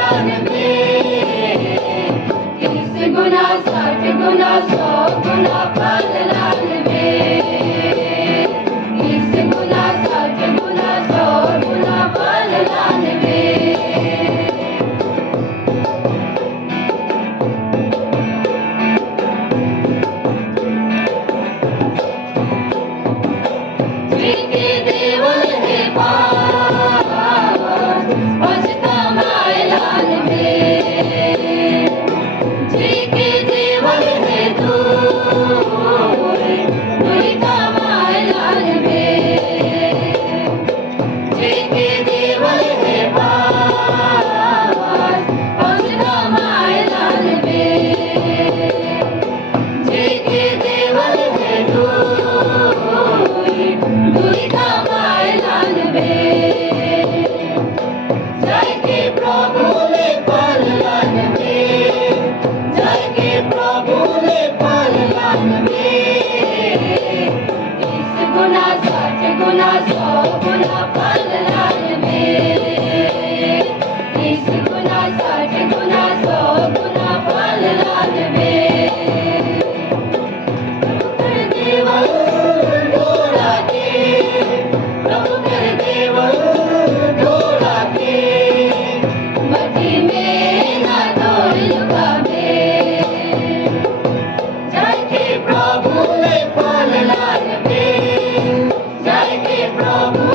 लानबे, 30 गुना 60 गुना 100 गुना फल लानबे, 30 गुना 60 गुना 100 गुना फल लानबे। के देवल है पास पछता माए लानबे, जी के देवल है दूर दुईता माए लानबे, जी के देवल है पास पछता माए लानबे, जी के देवल है दूर दुईता माए लानबे। जय के प्रभु ले फल लानबे, जय के प्रभु ले फल लानबे, 30 गुना 60 गुना 100 गुना फल लानबे, 30 गुना 60 गुना 100 गुना फल लानबे। देवल ढोला के, प्रभु कर देवल ढोला के, मट्टी में ना दौड़ लुकाबे, जय के प्रभु ले फल लानबे, जय के प्रभु